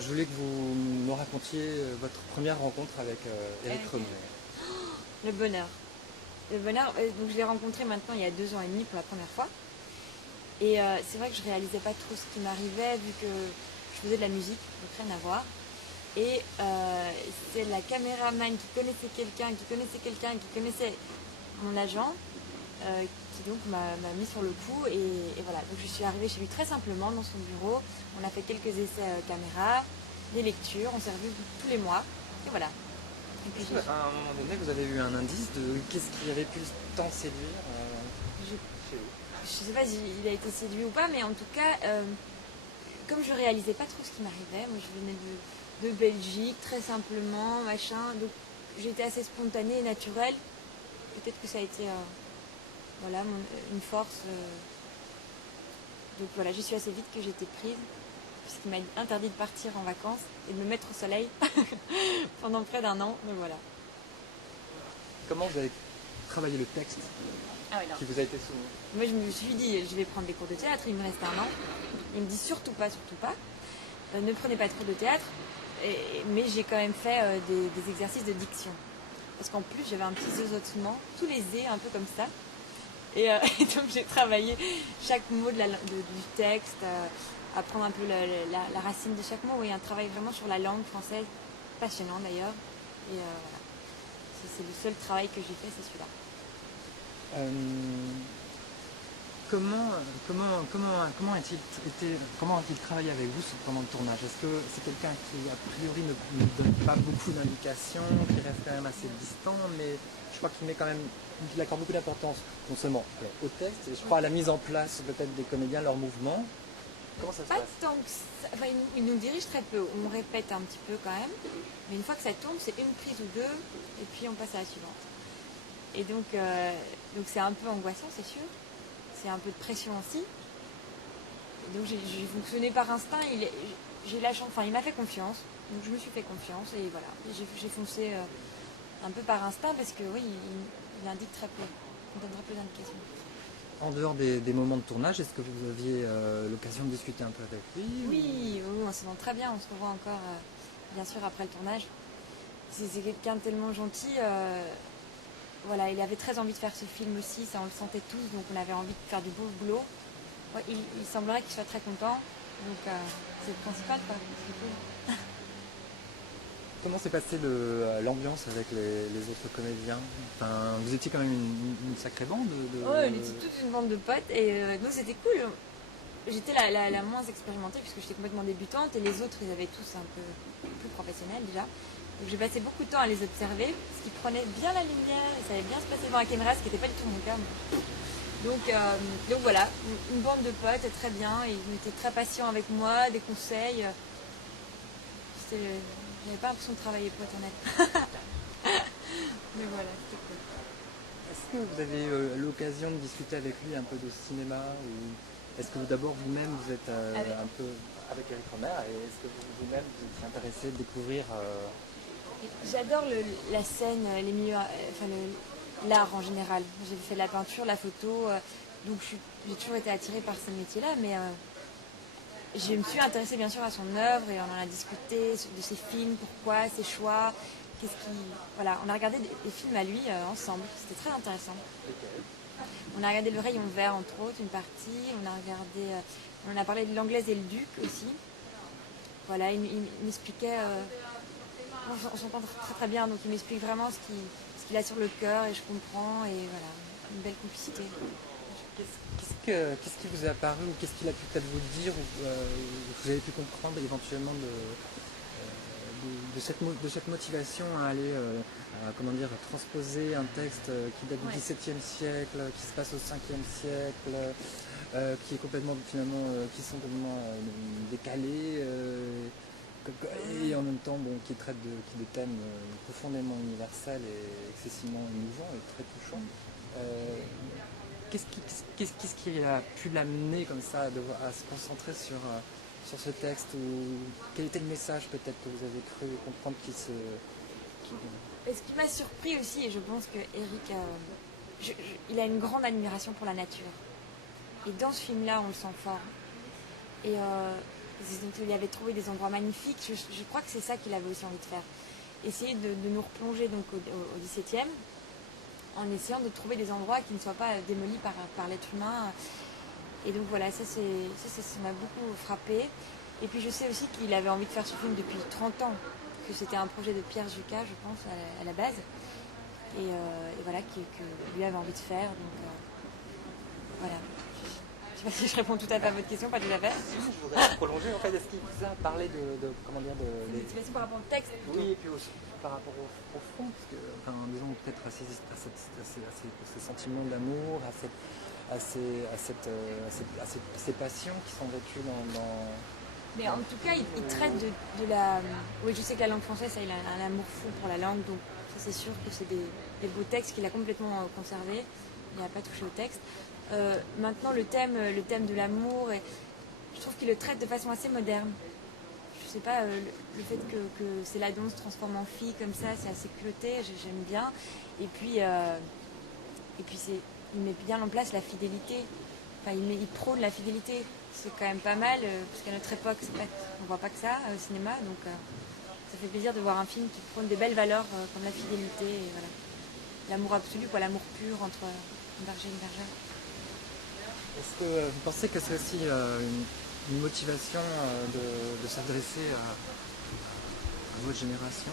Je voulais que vous me racontiez votre première rencontre avec Éric Romer. Le bonheur. Le bonheur, donc je l'ai rencontré maintenant il y a 2 ans et demi pour la première fois. Et c'est vrai que je réalisais pas trop ce qui m'arrivait vu que je faisais de la musique, donc rien à voir. Et c'est la caméraman qui connaissait quelqu'un, qui connaissait mon agent, qui donc m'a mis sur le coup. Et voilà, donc je suis arrivée chez lui très simplement dans son bureau. On a fait quelques essais caméra, des lectures, on s'est revus tous les mois. Et voilà. Et puis À un moment donné, vous avez eu un indice de qu'est-ce qui avait pu tant séduire je sais pas s'il a été séduit ou pas, mais en tout cas, comme je réalisais pas trop ce qui m'arrivait, moi je venais de Belgique, très simplement, machin, donc j'étais assez spontanée et naturelle. Peut-être que ça a été voilà, une force. Donc voilà, j'y suis assez vite que j'ai été prise, puisqu'il m'a interdit de partir en vacances et de me mettre au soleil pendant près d'1 an, donc voilà. Comment vous avez travaillé le texte qui vous a été soumis? Moi je me suis dit, je vais prendre des cours de théâtre, il me reste 1 an. Il me dit surtout pas, ne prenez pas trop de théâtre, mais j'ai quand même fait des exercices de diction. Parce qu'en plus j'avais un petit zozotement, tous les zé un peu comme ça. Et donc j'ai travaillé chaque mot du texte, apprendre un peu la racine de chaque mot, et un travail vraiment sur la langue française, passionnant d'ailleurs. Et voilà, c'est le seul travail que j'ai fait, c'est celui-là. Comment a-t-il travaillé avec vous pendant le tournage? Est-ce que c'est quelqu'un qui a priori ne donne pas beaucoup d'indications, qui reste quand même assez distant, mais je crois qu'il accorde beaucoup d'importance non seulement au texte, et je crois à la mise en place peut-être des comédiens, leurs mouvements. Comment ça se passe? Pas tant que ça. Enfin, il nous dirige très peu, on répète un petit peu quand même, mais une fois que ça tourne, c'est une prise ou deux, et puis on passe à la suivante. Et donc c'est un peu angoissant, c'est sûr. C'est un peu de pression aussi. Et donc j'ai fonctionné par instinct. J'ai la chance, enfin il m'a fait confiance. Donc je me suis fait confiance et voilà. J'ai foncé un peu par instinct parce que oui, il indique très peu. Il donne très peu d'indications. En dehors des moments de tournage, est-ce que vous aviez l'occasion de discuter un peu avec lui? Oui, on s'entend très bien. On se revoit encore, bien sûr, après le tournage. C'est quelqu'un de tellement gentil. Voilà, il avait très envie de faire ce film aussi, ça on le sentait tous, donc on avait envie de faire du beau boulot. Ouais, il semblerait qu'il soit très content, donc c'est le principal, quoi. Comment s'est passée l'ambiance avec les autres comédiens? Enfin, vous étiez quand même une sacrée bande Ouais, on était toute une bande de potes et nous c'était cool. J'étais la moins expérimentée puisque j'étais complètement débutante et les autres ils avaient tous un peu plus professionnels déjà. Donc j'ai passé beaucoup de temps à les observer parce qu'ils prenaient bien la lumière, ils savaient bien se passer devant la caméra, ce qui n'était pas du tout mon cas. Donc voilà, une bande de potes très bien, et ils étaient très patients avec moi, des conseils. J'avais pas l'impression de travailler pour être honnête. Mais voilà, c'était cool. Est-ce que vous avez eu l'occasion de discuter avec lui un peu de cinéma, ou est-ce que d'abord vous-même vous êtes un peu avec Éric Romer, et est-ce que vous-même vous êtes intéressé de découvrir J'adore la scène, les milieux, l'art en général. J'ai fait de la peinture, la photo, donc j'ai toujours été attirée par ces métiers-là, mais je me suis intéressée bien sûr à son œuvre et on en a discuté de ses films, pourquoi, ses choix, voilà, on a regardé des films à lui ensemble, c'était très intéressant. On a regardé Le Rayon Vert entre autres, une partie, on a parlé de L'Anglaise et le Duc aussi. Voilà, il m'expliquait, on s'entend très très bien, donc il m'explique vraiment ce qu'il a sur le cœur et je comprends, et voilà, une belle complicité. Qu'est-ce qui vous est apparu, ou qu'est-ce qu'il a pu peut-être vous dire, ou vous avez pu comprendre éventuellement de cette motivation à aller transposer un texte qui date du XVIIe siècle, qui se passe au Ve siècle, qui est complètement finalement qui sont complètement décalés, et en même temps qui traite de thèmes profondément universels et excessivement émouvants et très touchants. Qu'est-ce qui a pu l'amener comme ça à se concentrer sur ce texte, ou quel était le message peut-être que vous avez cru comprendre Et ce qui m'a surpris aussi, et je pense que Éric il a une grande admiration pour la nature. Et dans ce film-là, on le sent fort. Et Donc il avait trouvé des endroits magnifiques. Je crois que c'est ça qu'il avait aussi envie de faire. Essayer de nous replonger donc au XVIIe, en essayant de trouver des endroits qui ne soient pas démolis par l'être humain. Et donc voilà, ça m'a beaucoup frappé. Et puis je sais aussi qu'il avait envie de faire ce film depuis 30 ans, que c'était un projet de Pierre Jucat, je pense, à la base. Et voilà, que lui avait envie de faire. Donc voilà. Je ne sais pas si je réponds tout à fait à votre question, pas tout à fait. Je voudrais prolonger. En fait, est-ce qu'il vous a parlé comment dire, des motivations par rapport au texte? Oui, et puis aussi par rapport au fond, parce que, enfin, disons peut-être à ces sentiments d'amour, à ces passions qui sont vécues dans... Mais en tout cas, il traite de la... Oui, je sais que la langue française, il a un amour fou pour la langue, donc ça c'est sûr que c'est des beaux textes qu'il a complètement conservés. Il n'a pas touché au texte. Maintenant, le thème de l'amour, je trouve qu'il le traite de façon assez moderne. Je sais pas, le fait que Céladon se transforme en fille comme ça, c'est assez culotté, j'aime bien. Et puis il met bien en place la fidélité. Enfin, il prône la fidélité. C'est quand même pas mal, parce qu'à notre époque, on voit pas que ça au cinéma. Donc ça fait plaisir de voir un film qui prône des belles valeurs comme la fidélité et voilà. L'amour absolu, l'amour pur entre un berger et une bergère. Est-ce que vous pensez que c'est aussi une motivation de s'adresser à votre génération?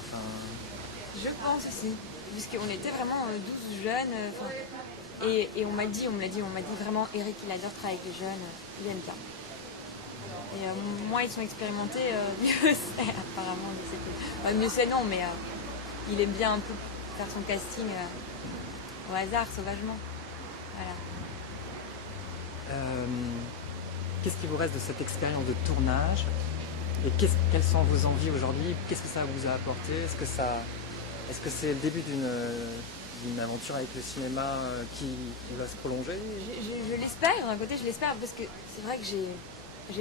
Enfin... Je pense aussi, puisqu'on était vraiment 12 jeunes. Et on me l'a dit vraiment, Eric, il adore travailler avec les jeunes, il aime bien. Et moi, ils sont expérimentés, mieux c'est apparemment. Mieux c'est non, mais il aime bien un peu faire son casting au hasard, sauvagement. Voilà. Qu'est-ce qui vous reste de cette expérience de tournage? Et quelles sont vos envies aujourd'hui? Qu'est-ce que ça vous a apporté? Est-ce que c'est le début d'une aventure avec le cinéma qui va se prolonger? Je l'espère, d'un côté je l'espère, parce que c'est vrai que j'ai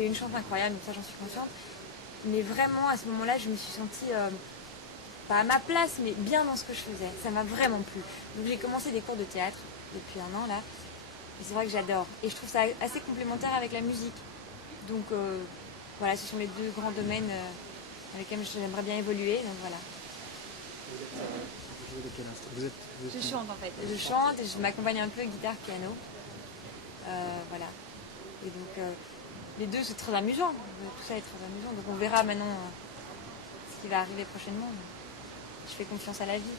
eu une chance incroyable, ça j'en suis consciente. Mais vraiment à ce moment-là, je me suis sentie, pas à ma place, mais bien dans ce que je faisais. Ça m'a vraiment plu. Donc j'ai commencé des cours de théâtre depuis 1 an là. Et c'est vrai que j'adore. Et je trouve ça assez complémentaire avec la musique. Donc voilà, ce sont les 2 grands domaines avec lesquels j'aimerais bien évoluer. Donc voilà. Je chante en fait. Je chante et je m'accompagne un peu guitare, piano. Voilà. Et donc les 2 c'est très amusant. Tout ça est très amusant. Donc on verra maintenant ce qui va arriver prochainement. Je fais confiance à la vie.